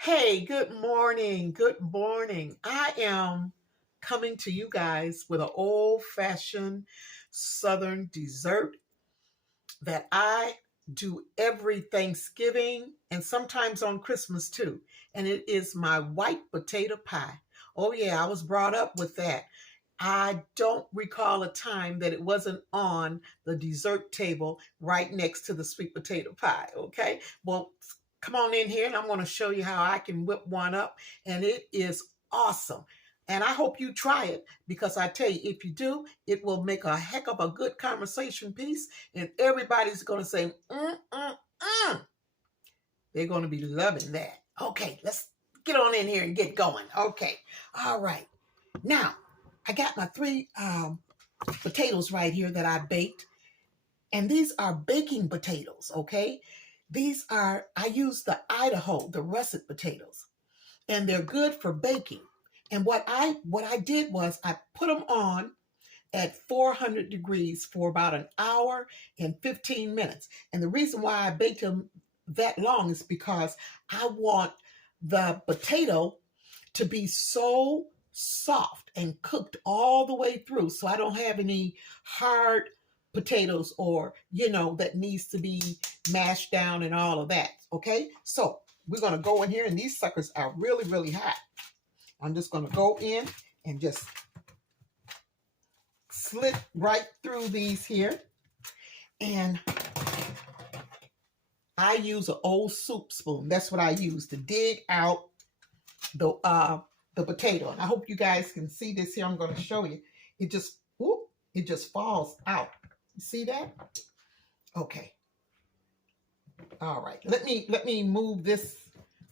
Hey, good morning. Good morning. I am coming to you guys with an old fashioned Southern dessert that I do every Thanksgiving and sometimes on Christmas too. And it is my white potato pie. Oh, yeah, I was brought up with that. I don't recall a time that it wasn't on the dessert table right next to the sweet potato pie. Okay. Well, come on in here and I'm going to show you how I can whip one up. And it is awesome. And I hope you try it because I tell you, if you do, it will make a heck of a good conversation piece. And everybody's going to say, mm. They're going to be loving that. Okay, let's get on in here and get going. Okay. All right. Now, I got my three potatoes right here that I baked. And these are baking potatoes, okay? I use the Idaho, the russet potatoes. And they're good for baking. And what I did was I put them on at 400 degrees for about an hour and 15 minutes. And the reason why I baked them that long is because I want the potato to be so soft and cooked all the way through so I don't have any hard potatoes or that needs to be mashed down and all of that. Okay, so we're going to go in here, and these suckers are really, really hot. I'm just going to go in and just slit right through these here. And I use an old soup spoon. That's what I use to dig out the potato. And I hope you guys can see this here. I'm going to show you. It just falls out. You see that? Okay. All right. Let me move this,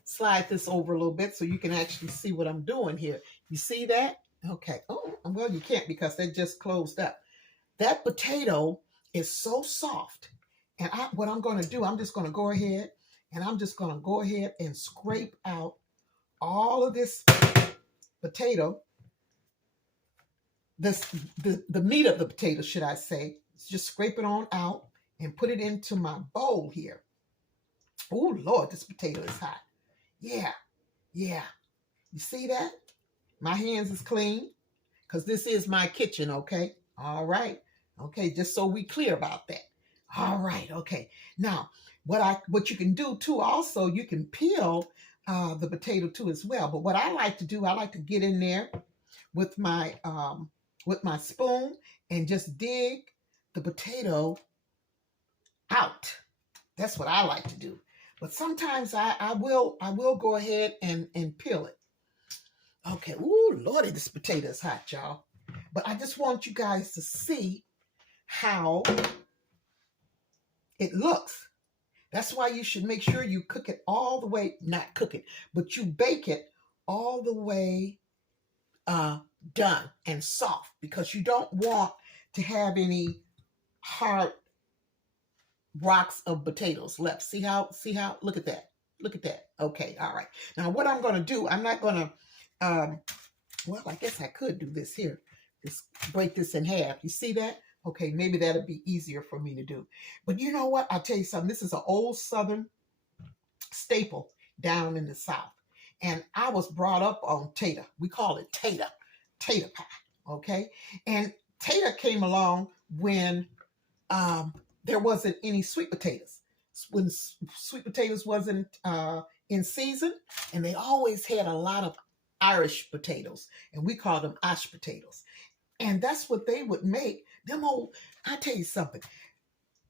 slide this over a little bit so you can actually see what I'm doing here. You see that? Okay. Oh, well, you can't because that just closed up. That potato is so soft. And what I'm going to do, I'm just going to go ahead and scrape out all of this potato, the meat of the potato, should I say. Just scrape it on out and put it into my bowl here. Oh, Lord, this potato is hot. Yeah. You see that? My hands is clean because this is my kitchen, okay? All right. Okay, just so we clear about that. All right, okay. Now, what you can do too, also, you can peel the potato too as well. But what I like to do, I like to get in there with my spoon and just dig the potato out. That's what I like to do. But sometimes I will go ahead and peel it. Okay. Ooh, Lordy, this potato is hot, y'all. But I just want you guys to see how it looks. That's why you should make sure you cook it all the way, not cook it, but you bake it all the way done and soft, because you don't want to have any hard rocks of potatoes left. See how, look at that. Look at that. Okay. All right. Now what I'm going to do, I'm not going to, well, I guess I could do this here. Just break this in half. You see that? Okay. Maybe that'll be easier for me to do. But you know what? I'll tell you something. This is an old Southern staple down in the South. And I was brought up on tater. We call it tater pie. Okay. And tater came along when, there wasn't any sweet potatoes. When sweet potatoes wasn't in season, and they always had a lot of Irish potatoes, and we call them ash potatoes. And that's what they would make. I tell you something,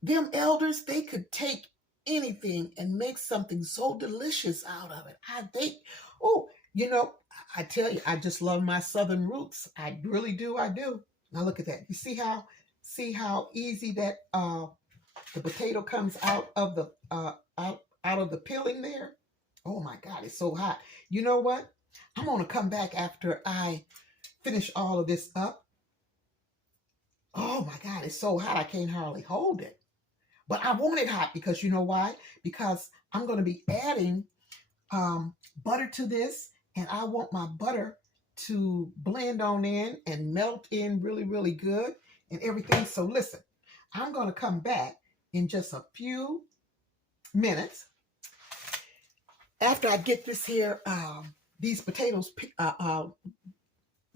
them elders, they could take anything and make something so delicious out of it. I tell you, I just love my Southern roots. I really do. I do. Now look at that. You see how easy that the potato comes out of the out of the peeling there. Oh my God, it's so hot. You know what? I'm gonna come back after I finish all of this up. Oh my God, it's so hot I can't hardly hold it. But I want it hot because you know why? Because I'm gonna be adding butter to this, and I want my butter to blend on in and melt in really, really good and everything. So listen, I'm gonna come back in just a few minutes after I get this here, these potatoes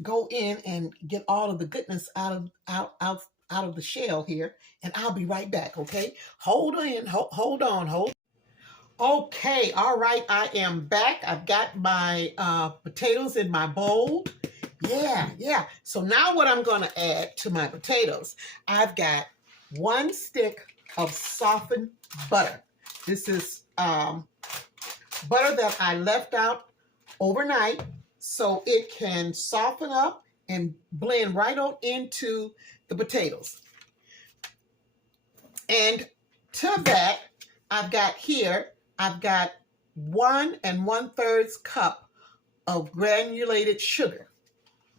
go in and get all of the goodness out of the shell here, and I'll be right back. Okay, hold on, hold on, hold. Okay, all right, I am back. I've got my potatoes in my bowl. Yeah. So now what I'm going to add to my potatoes, I've got 1 stick of softened butter. This is butter that I left out overnight so it can soften up and blend right on into the potatoes. And to that, I've got 1 1/3 cup of granulated sugar.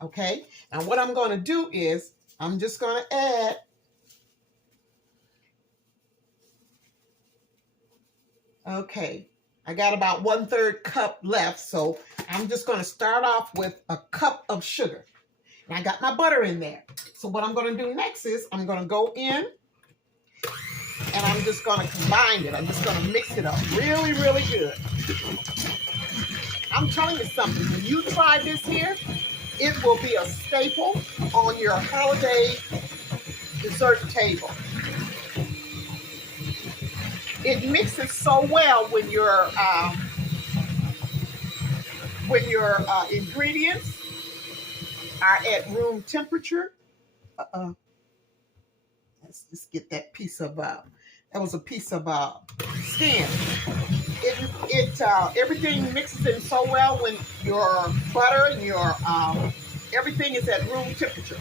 Okay, and what I'm going to do is I'm just going to add I got about 1/3 cup left, so I'm just going to start off with a cup of sugar. And I got my butter in there. So what I'm going to do next is I'm going to go in and I'm just going to combine it. I'm just going to mix it up really, really good. I'm telling you something, when you try this here, it will be a staple on your holiday dessert table. It mixes so well when your ingredients are at room temperature. Let's just get that piece of that was a piece of skin. Everything mixes in so well when your butter and your everything is at room temperature.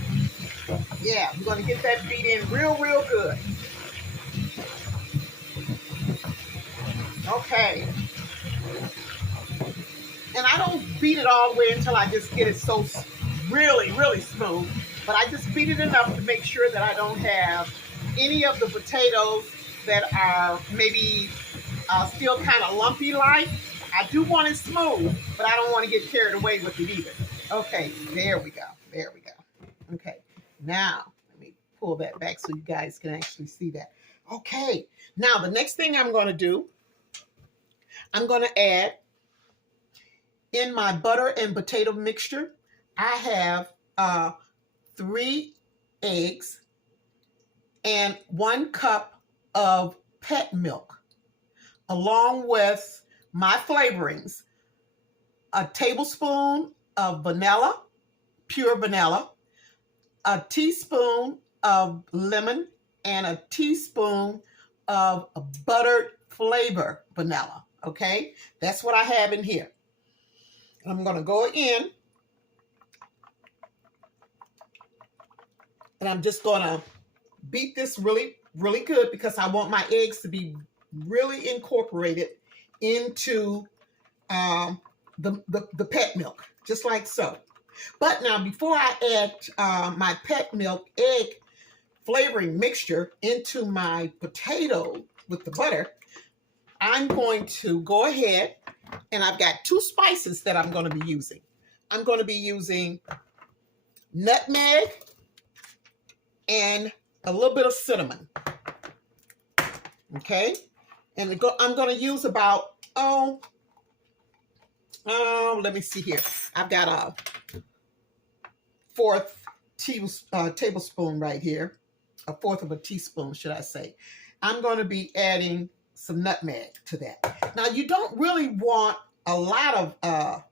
Yeah, we're going to get that beat in real good. Okay. And I don't beat it all the way until I just get it so really, really smooth. But I just beat it enough to make sure that I don't have any of the potatoes that are maybe still kind of lumpy like. I do want it smooth, but I don't want to get carried away with it either. Okay, there we go. Okay, now let me pull that back so you guys can actually see that. Okay, now the next thing I'm going to do, I'm going to add in my butter and potato mixture, I have 3 eggs and 1 cup of pet milk, along with my flavorings, a tablespoon of vanilla, pure vanilla, a teaspoon of lemon, and a teaspoon of buttered flavor vanilla. Okay, that's what I have in here. I'm going to go in and I'm just going to beat this really, really good because I want my eggs to be really incorporated into the pet milk, just like so. But now before I add my pet milk egg flavoring mixture into my potato with the butter, I'm going to go ahead and I've got 2 spices that I'm going to be using. I'm going to be using nutmeg and a little bit of cinnamon. Okay, and I'm going to use about let me see here. I've got a 1/4 tablespoon right here, a 1/4 of a teaspoon, should I say. I'm going to be adding some nutmeg to that. Now, you don't really want a lot of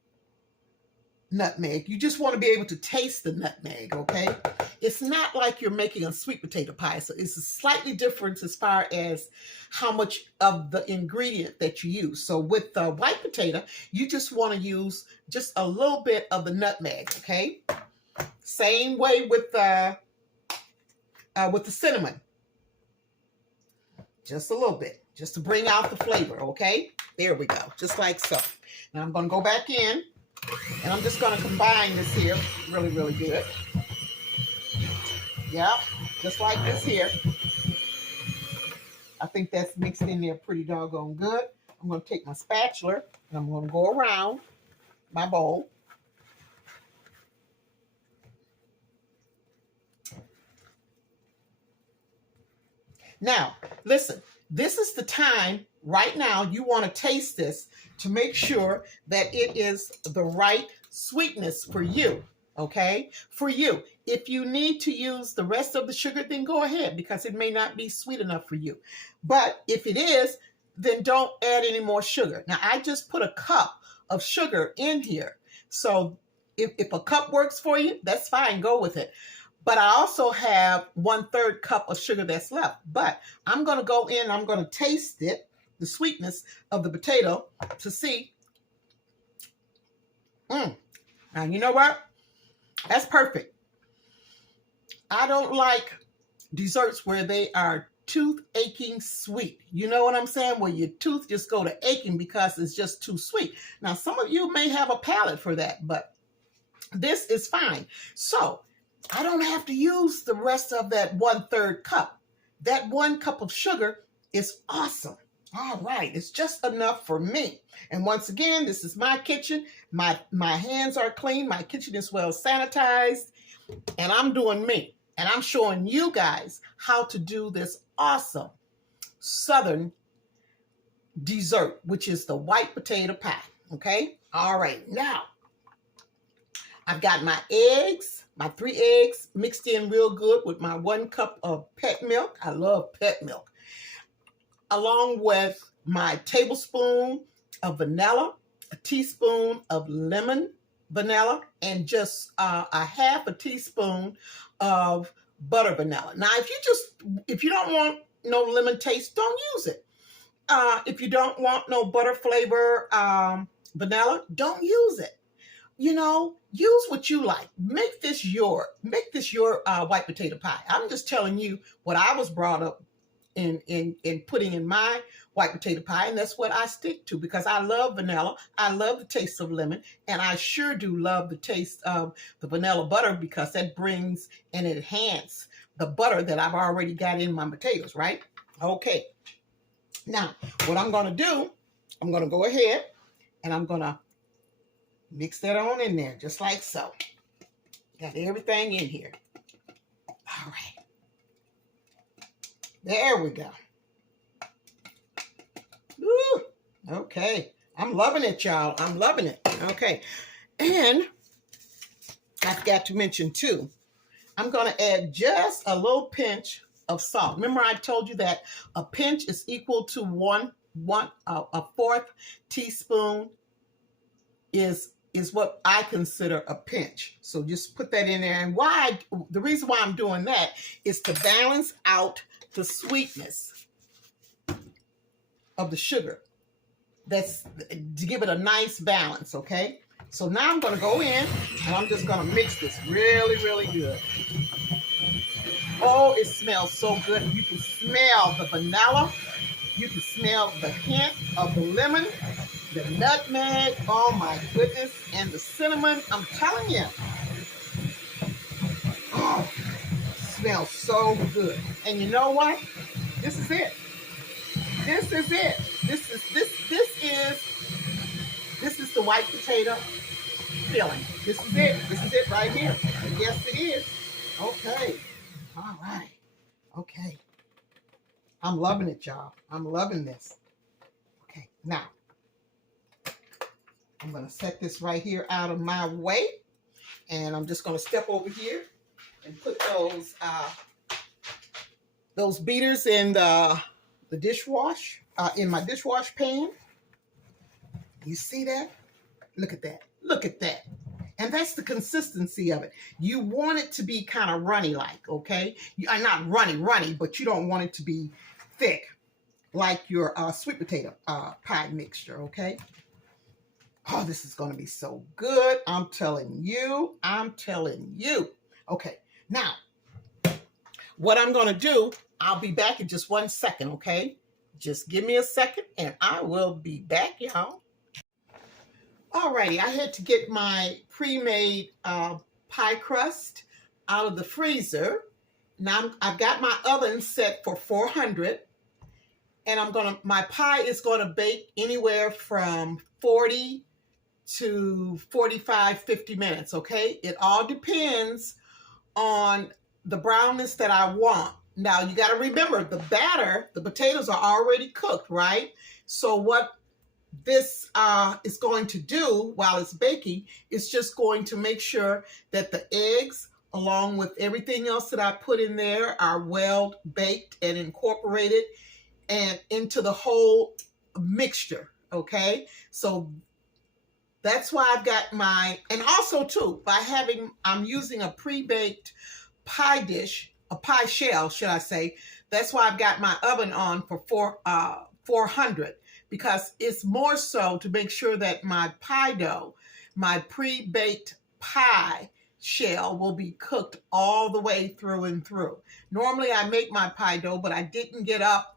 nutmeg. You just want to be able to taste the nutmeg, okay? It's not like you're making a sweet potato pie, so it's slightly different as far as how much of the ingredient that you use. So with the white potato, you just want to use just a little bit of the nutmeg, okay? Same way with the cinnamon. Just a little bit, just to bring out the flavor, okay? There we go, just like so. Now I'm going to go back in, and I'm just going to combine this here really, really good. Yeah, just like this here. I think that's mixed in there pretty doggone good. I'm going to take my spatula, and I'm going to go around my bowl. Now, listen, this is the time right now you want to taste this to make sure that it is the right sweetness for you. Okay, for you. If you need to use the rest of the sugar, then go ahead, because it may not be sweet enough for you. But if it is, then don't add any more sugar. Now, I just put a cup of sugar in here. So if a cup works for you, that's fine, go with it. But I also have 1/3 cup of sugar that's left. But I'm going to go in, I'm going to taste it, the sweetness of the potato, to see. Now, you know what? That's perfect. I don't like desserts where they are tooth aching sweet. You know what I'm saying? Where your tooth just go to aching because it's just too sweet. Now, some of you may have a palate for that, but this is fine. So I don't have to use the rest of that 1/3 cup. That 1 cup of sugar is awesome. All right, it's just enough for me. And once again, this is my kitchen. My hands are clean. My kitchen is well sanitized. And I'm doing me. And I'm showing you guys how to do this awesome Southern dessert, which is the white potato pie. Okay? All right, now I've got my eggs, my 3 eggs mixed in real good with my 1 cup of pet milk. I love pet milk. Along with my tablespoon of vanilla, a teaspoon of lemon vanilla, and just a 1/2 teaspoon of butter vanilla. Now, if you don't want no lemon taste, don't use it. If you don't want no butter flavor vanilla, don't use it. You know, use what you like. Make this your white potato pie. I'm just telling you what I was brought up in putting in my white potato pie, and that's what I stick to, because I love vanilla. I love the taste of lemon, and I sure do love the taste of the vanilla butter, because that brings and enhance the butter that I've already got in my potatoes, right? Okay. Now, what I'm going to do, I'm going to go ahead and I'm going to mix that on in there, just like so. Got everything in here. All right. There we go. Woo. Okay. I'm loving it, y'all. I'm loving it. Okay. And I've got to mention, too, I'm going to add just a little pinch of salt. Remember, I told you that a pinch is equal to a 1/4 teaspoon is what I consider a pinch. So just put that in there. And the reason why I'm doing that is to balance out the sweetness of the sugar. That's to give it a nice balance, okay? So now I'm going to go in and I'm just going to mix this really, really good. Oh, it smells so good. You can smell the vanilla. You can smell the hint of the lemon, the nutmeg. Oh my goodness. And the cinnamon. I'm telling you. Oh, it smells so good. And you know what? This is it. This is it. This is the white potato filling. This is it. This is it right here. And yes, it is. Okay. All right. Okay. I'm loving it, y'all. I'm loving this. Okay. Now, I'm going to set this right here out of my way. And I'm just going to step over here and put those beaters in the dishwash, in my dishwash pan. You see that? Look at that. Look at that. And that's the consistency of it. You want it to be kind of runny like, okay? Not runny, but you don't want it to be thick like your sweet potato pie mixture, okay? Oh, this is going to be so good. I'm telling you. I'm telling you. Okay, now, what I'm going to do, I'll be back in just 1 second, okay? Just give me a second and I will be back, y'all. Alrighty, I had to get my pre-made pie crust out of the freezer. Now I've got my oven set for 400, and my pie is gonna bake anywhere from 40 to 45, 50 minutes, okay? It all depends on the brownness that I want. Now you got to remember the batter, the potatoes are already cooked, right? So what this is going to do while it's baking is just going to make sure that the eggs, along with everything else that I put in there, are well baked and incorporated and into the whole mixture. Okay, so that's why I've got my, and also too, I'm using a pre-baked pie dish, a pie shell, should I say. That's why I've got my oven on for 400, because it's more so to make sure that my pie dough, my pre-baked pie shell, will be cooked all the way through and through. Normally I make my pie dough, but I didn't get up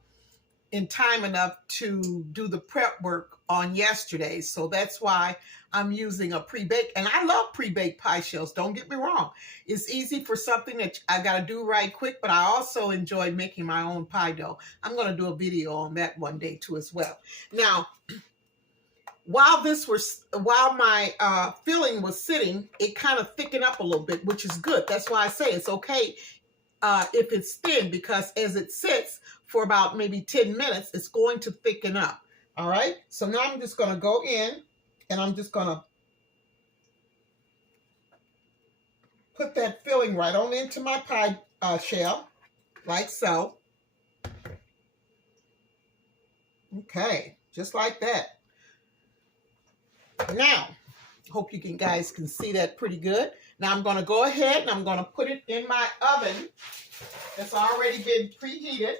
in time enough to do the prep work on yesterday. So that's why I'm using a pre-baked, and I love pre-baked pie shells. Don't get me wrong. It's easy for something that I got to do right quick, but I also enjoy making my own pie dough. I'm going to do a video on that one day too as well. Now, while my filling was sitting, it kind of thickened up a little bit, which is good. That's why I say it's okay if it's thin, because as it sits for about maybe 10 minutes, it's going to thicken up. All right. So now I'm just going to go in and I'm just going to put that filling right on into my pie shell, like so. Okay, just like that. Now, hope you guys can see that pretty good. Now I'm going to go ahead and I'm going to put it in my oven that's already been preheated.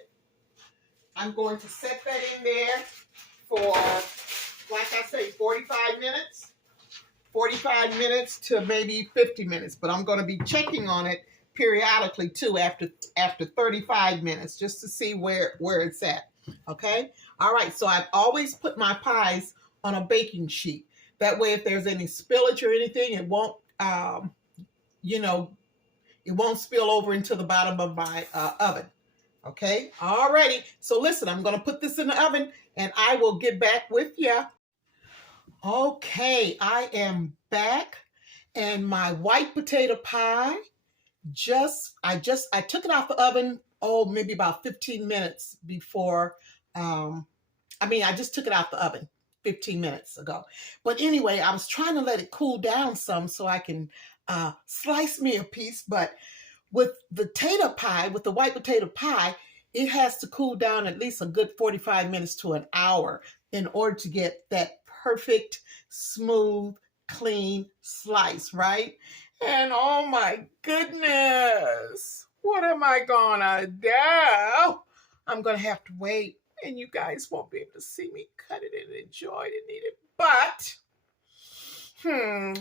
I'm going to set that in there for, like I say, 45 minutes. 45 minutes to maybe 50 minutes, but I'm going to be checking on it periodically too after 35 minutes, just to see where it's at. Okay. All right. So I've always put my pies on a baking sheet. That way, if there's any spillage or anything, it won't, it won't spill over into the bottom of my oven. Okay. All righty. So listen, I'm going to put this in the oven and I will get back with you. Okay, I am back, and my white potato pie I took it out the oven, maybe about 15 minutes before, I just took it out the oven 15 minutes ago. But anyway, I was trying to let it cool down some so I can slice me a piece, but with the white potato pie, it has to cool down at least a good 45 minutes to an hour in order to get that perfect, smooth, clean slice, right? And oh my goodness, what am I gonna do? I'm gonna have to wait, and you guys won't be able to see me cut it and enjoy it and eat it. But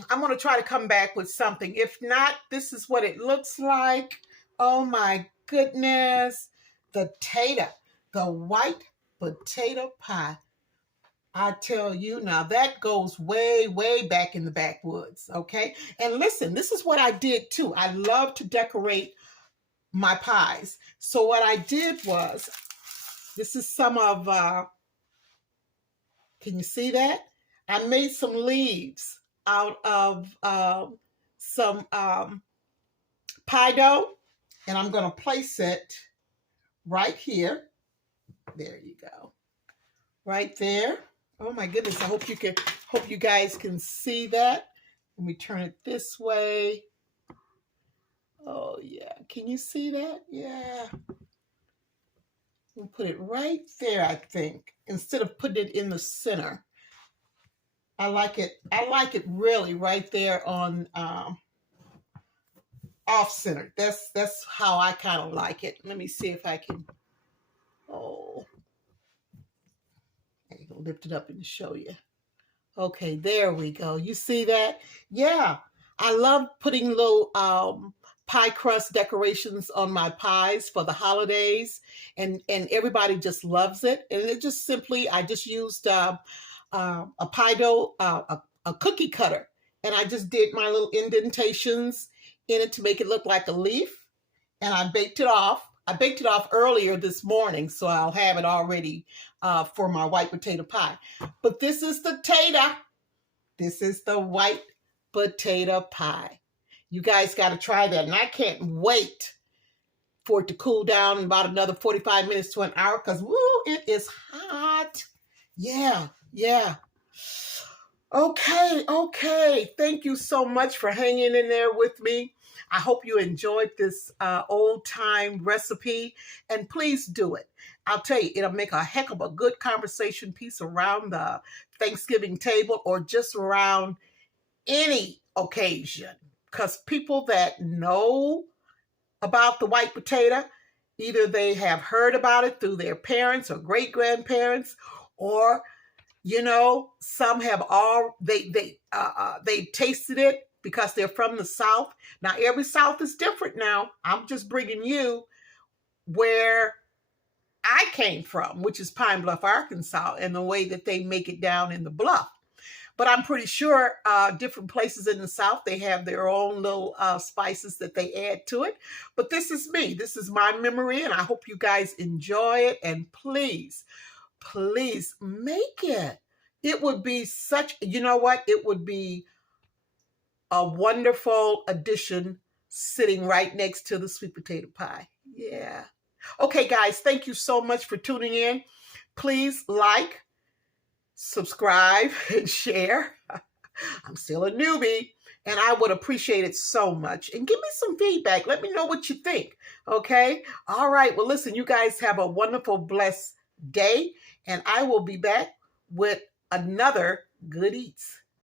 I'm gonna try to come back with something. If not, this is what it looks like. Oh my goodness, the white potato pie. I tell you now, that goes way, way back in the backwoods, okay? And listen, this is what I did too. I love to decorate my pies. So what I did was, this is some of, can you see that? I made some leaves out of some pie dough, and I'm going to place it right here. There you go. Right there. Oh my goodness, I hope you guys can see that. Let me turn it this way. Oh yeah, can you see that? Yeah. We'll put it right there, I think, instead of putting it in the center. I like it really right there on off center. That's how I kind of like it. Let me see if I can, lift it up and show you. Okay, there we go. You see that? Yeah, I love putting little pie crust decorations on my pies for the holidays, and everybody just loves it. And it just simply, I just used a pie dough, a cookie cutter, and I just did my little indentations in it to make it look like a leaf, and I baked it off. I baked it off earlier this morning, so I'll have it already for my white potato pie. But this is the tater. This is the white potato pie. You guys got to try that. And I can't wait for it to cool down in about another 45 minutes to an hour because, woo, it is hot. Yeah, yeah. Okay. Thank you so much for hanging in there with me. I hope you enjoyed this old time recipe, and please do it. I'll tell you, it'll make a heck of a good conversation piece around the Thanksgiving table or just around any occasion. Because people that know about the white potato, either they have heard about it through their parents or great grandparents, or some have they tasted it because they're from the South. Now, every South is different now. I'm just bringing you where I came from, which is Pine Bluff, Arkansas, and the way that they make it down in the bluff. But I'm pretty sure different places in the South, they have their own little spices that they add to it. But this is me. This is my memory, and I hope you guys enjoy it. And please make it. It would be it would be a wonderful addition sitting right next to the sweet potato pie. Yeah. Okay, guys, thank you so much for tuning in. Please like, subscribe, and share. I'm still a newbie, and I would appreciate it so much. And give me some feedback. Let me know what you think. Okay? All right. Well, listen, you guys have a wonderful, blessed day, and I will be back with another Good Eats.